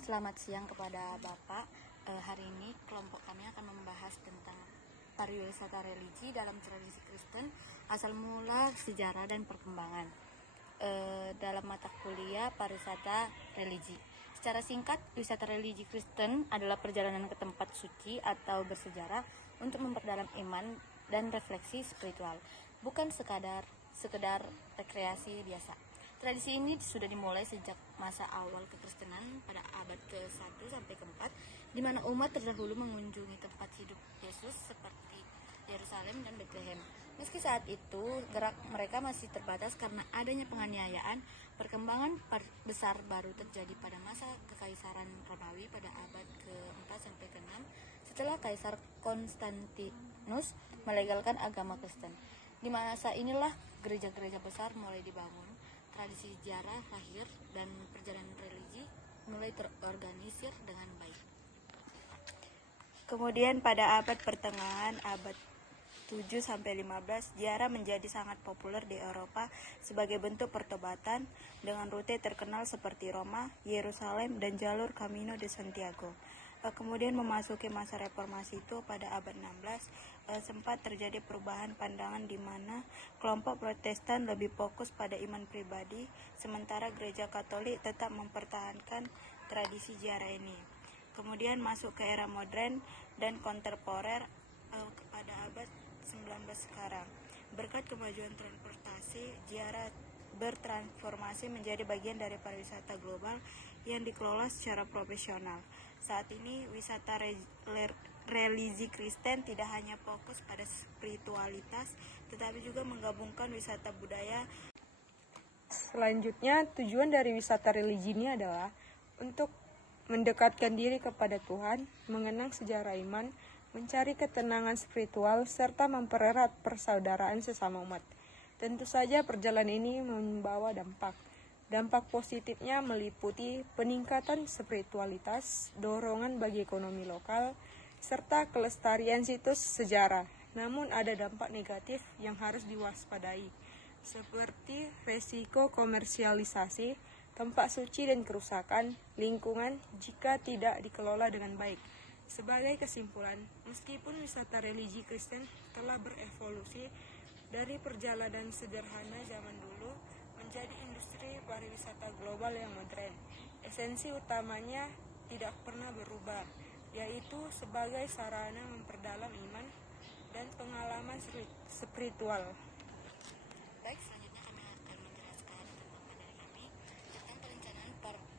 selamat siang kepada Bapak. Hari ini kelompok kami akan membahas tentang pariwisata religi dalam tradisi Kristen, asal mula, sejarah, dan perkembangan. Dalam mata kuliah pariwisata religi. Secara singkat, wisata religi Kristen adalah perjalanan ke tempat suci atau bersejarah untuk memperdalam iman dan refleksi spiritual, bukan sekedar rekreasi biasa. Tradisi ini sudah dimulai sejak masa awal kekristenan pada abad ke-1 sampai ke-4, di mana umat terdahulu mengunjungi tempat hidup Yesus seperti Yerusalem dan Bethlehem. Meski saat itu gerak mereka masih terbatas karena adanya penganiayaan, perkembangan besar baru terjadi pada masa Kekaisaran Romawi pada abad ke-4 sampai ke-6 setelah Kaisar Konstantinus melegalkan agama Kristen. Di masa inilah gereja-gereja besar mulai dibangun, tradisi sejarah lahir, dan perjalanan religi mulai terorganisir dengan baik. Kemudian pada abad pertengahan, abad 7-15, ziarah menjadi sangat populer di Eropa sebagai bentuk pertobatan dengan rute terkenal seperti Roma, Yerusalem, dan jalur Camino de Santiago. Kemudian memasuki masa reformasi itu pada abad 16, sempat terjadi perubahan pandangan di mana kelompok Protestan lebih fokus pada iman pribadi, sementara gereja Katolik tetap mempertahankan tradisi ziarah ini. Kemudian masuk ke era modern dan kontemporer pada abad 19 sekarang. Berkat kemajuan transportasi, ziarah bertransformasi menjadi bagian dari pariwisata global yang dikelola secara profesional. Saat ini wisata religi Kristen tidak hanya fokus pada spiritualitas, tetapi juga menggabungkan wisata budaya. Selanjutnya, tujuan dari wisata religi ini adalah untuk mendekatkan diri kepada Tuhan, mengenang sejarah iman, mencari ketenangan spiritual, serta mempererat persaudaraan sesama umat. Tentu saja perjalanan ini membawa dampak. Dampak positifnya meliputi peningkatan spiritualitas, dorongan bagi ekonomi lokal, serta kelestarian situs sejarah. Namun ada dampak negatif yang harus diwaspadai, seperti resiko komersialisasi, tempat suci dan kerusakan lingkungan jika tidak dikelola dengan baik. Sebagai kesimpulan, meskipun wisata religi Kristen telah berevolusi dari perjalanan sederhana zaman dulu menjadi industri pariwisata global yang modern, esensi utamanya tidak pernah berubah, yaitu sebagai sarana memperdalam iman dan pengalaman spiritual. Baik, selanjutnya kami akan menjelaskan tentang materi kami tentang perencanaan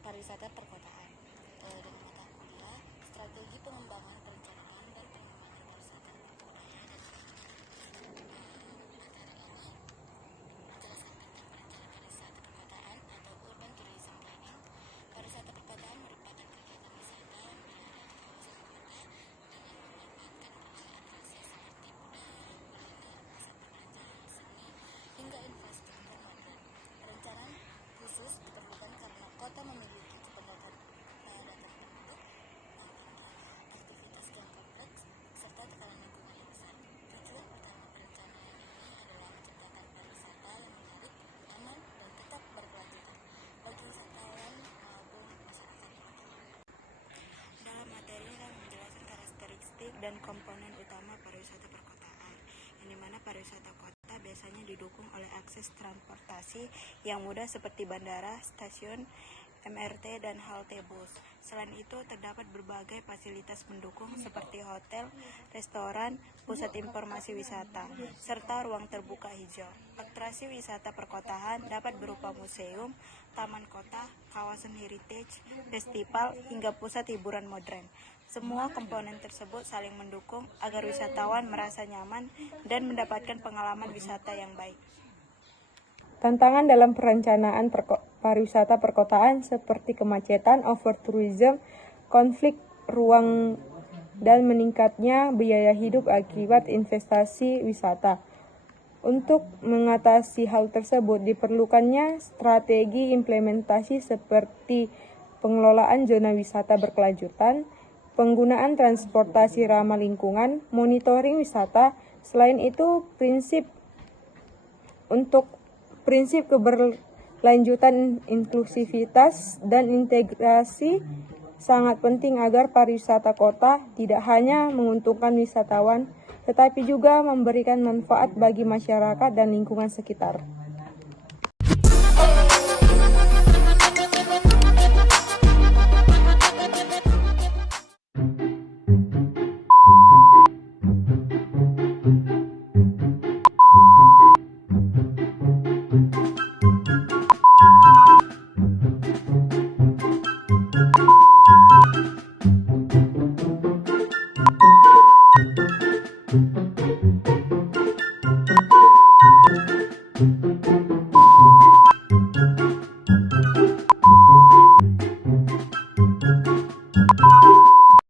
pariwisata perkotaan dengan mata kuliah strategi pengembangan perencanaan dan pengembangan pariwisata budaya dan materi ini menjelaskan tentang perencanaan pariwisata perkotaan atau urban tourism planning. Pariwisata perkotaan merupakan kegiatan wisata yang melihara kawasan kota dengan mengembangkan berbagai atraksi seperti budaya, kuliner, pusat perbelanjaan, seni, hingga infrastruktur modern. Perencanaan khusus diperlukan karena kota memiliki kepadatan penduduk yang tinggi, aktivitas yang kompleks, serta tekanan lingkungan yang besar. Tujuan utama perencanaan ini adalah menciptakan pariwisata yang menarik, aman, dan tetap berkelanjutan bagi wisatawan maupun masyarakat. Dalam materi ini kami menjelaskan karakteristik dan komponen utama pariwisata perkotaan, yang dimana pariwisata kota biasanya didukung oleh akses transportasi yang mudah seperti bandara, stasiun MRT, dan halte bus. Selain itu, terdapat berbagai fasilitas pendukung seperti hotel, restoran, pusat informasi wisata, serta ruang terbuka hijau. Atraksi wisata perkotaan dapat berupa museum, taman kota, kawasan heritage, festival, hingga pusat hiburan modern. Semua komponen tersebut saling mendukung agar wisatawan merasa nyaman dan mendapatkan pengalaman wisata yang baik. Tantangan dalam perencanaan pariwisata perkotaan seperti kemacetan, overtourism, konflik ruang, dan meningkatnya biaya hidup akibat investasi wisata. Untuk mengatasi hal tersebut diperlukannya strategi implementasi seperti pengelolaan zona wisata berkelanjutan, penggunaan transportasi ramah lingkungan, monitoring wisata. Selain itu, prinsip keberlanjutan, inklusivitas, dan integrasi sangat penting agar pariwisata kota tidak hanya menguntungkan wisatawan, tetapi juga memberikan manfaat bagi masyarakat dan lingkungan sekitar.